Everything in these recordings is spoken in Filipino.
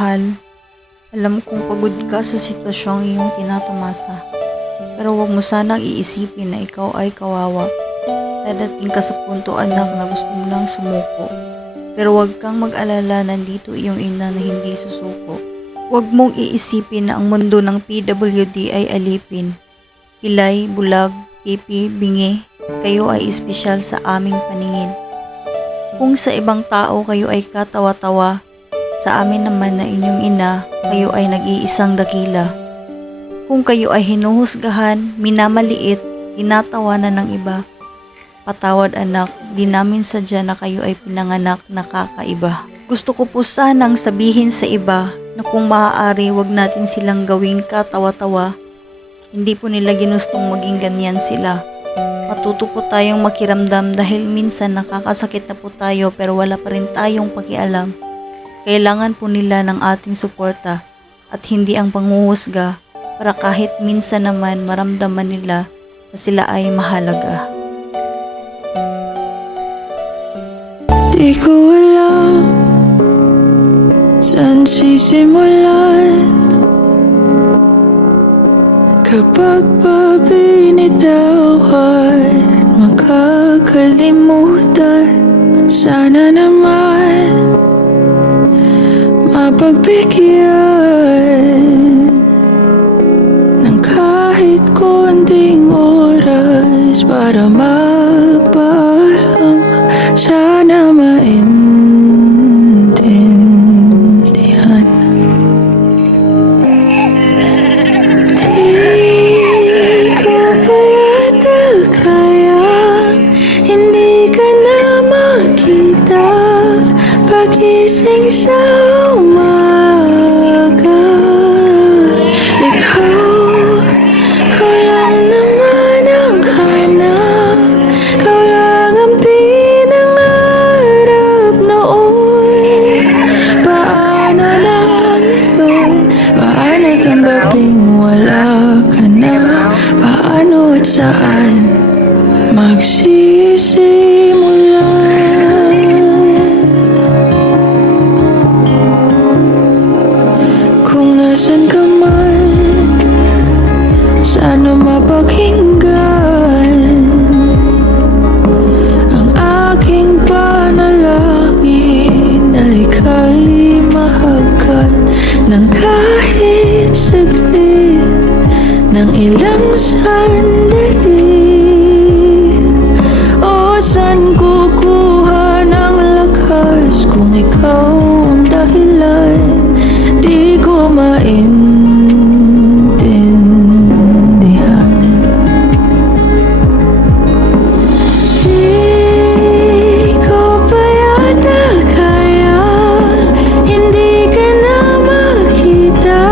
Mahal, alam kong pagod ka sa sitwasyong iyong tinatamasa. Pero huwag mo sanang iisipin na ikaw ay kawawa. Dadating ka sa punto, anak, na gusto mo nang sumuko. Pero huwag kang mag-alala, nandito iyong ina na hindi susuko. Huwag mong iisipin na ang mundo ng PWD ay alipin. Pilay, bulag, pipi, bingi, kayo ay espesyal sa aming paningin. Kung sa ibang tao kayo ay katawa-tawa, sa amin naman na inyong ina, kayo ay nag-iisang dakila. Kung kayo ay hinuhusgahan, minamaliit, tinatawanan ng iba, patawad anak, di namin sadya na kayo ay pinanganak na kakaiba. Gusto ko po sanang sabihin sa iba na kung maaari wag natin silang gawing katawa-tawa. Hindi po nila ginustong maging ganyan sila. Matuto po tayong makiramdam dahil minsan nakakasakit na po tayo pero wala pa rin tayong pakialam. Kailangan po nila ng ating suporta at hindi ang panghuhusga para kahit minsan naman maramdaman nila na sila ay mahalaga. Di ko alam saan sisimulan kapag pabinitawan, makakalimutan. Sana naman mapagbigyan ng kahit konting oras para magpaalam. Sana maintindihan. Di ko pa yata kayang hindi ka na makita pagising sa umaga. Ikaw lang naman ang hanap, ikaw lang ang pinangarap noon. Paano na ngayon? Paano tanggaping wala ka na? Paano at saan magsisimula? Kung nasan ka man, sana mapakinggan ang aking panalangin na ika'y mahagkan ng kahit saglit, ng ilang sandali. O saan kukuha ng lakas kung ikaw ang dahilan? Di ko maintindihan. Di ko pa yata kaya hindi ka na makita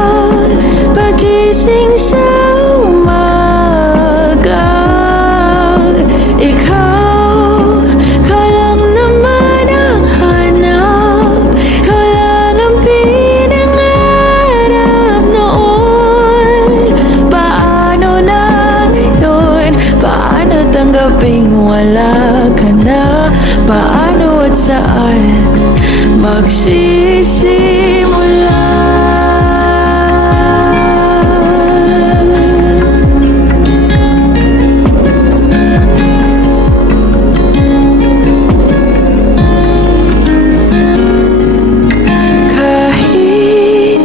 pagising sa umaga. Ikaw lang naman ang hanap, ikaw lang ang pinangarap noon. Paano na ngayon? Paano tanggaping wala ka na? Paano at saan magsisimula? Kahit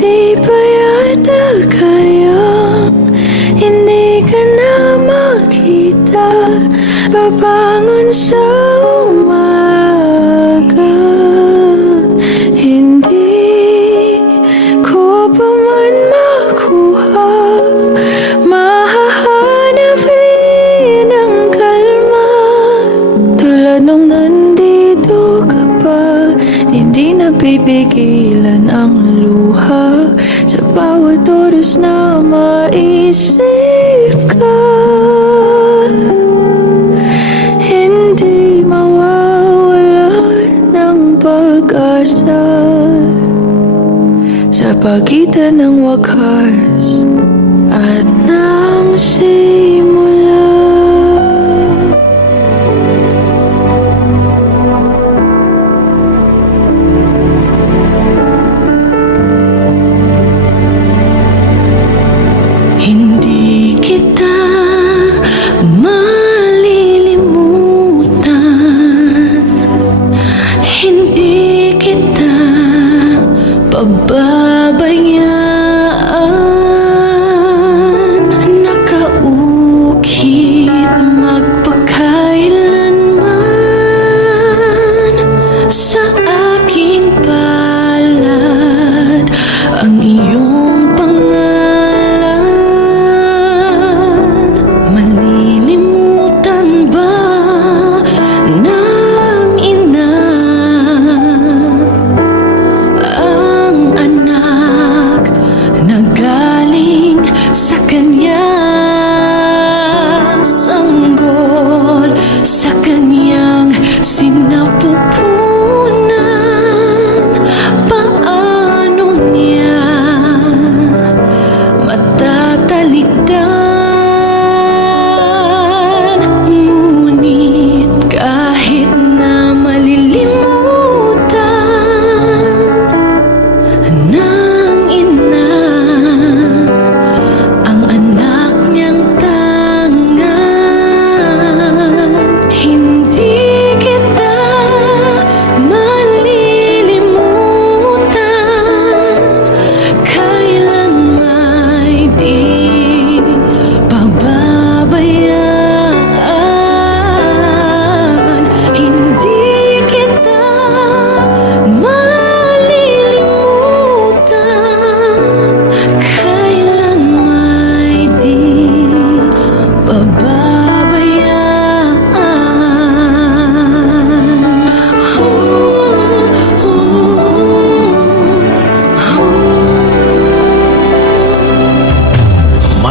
di pa yata kayang hindi ka na makita babangon sa umaga, hindi ko pa man makuha, mahahanap rin ang kalma. Tulad nung nandito ka pa, hindi napipigilan ang luha sa bawat oras na maisip ka. Hindi mawawala ng pag-asa sa pagitan ng wakas at ng simula.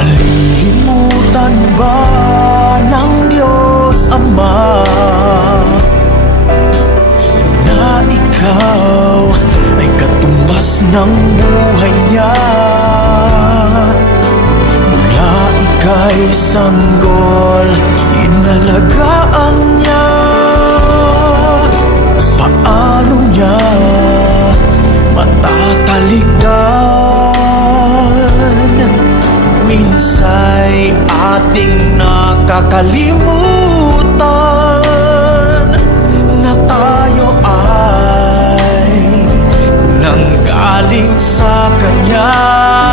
Malilimutan ba ng Diyos Ama na ikaw ay katumbas ng buhay niya? Mula ika'y sanggol, inalagaan niya. Paano niya matatalikdan? Minsa'y ating nakakalimutan na tayo ay nanggaling sa Kanya.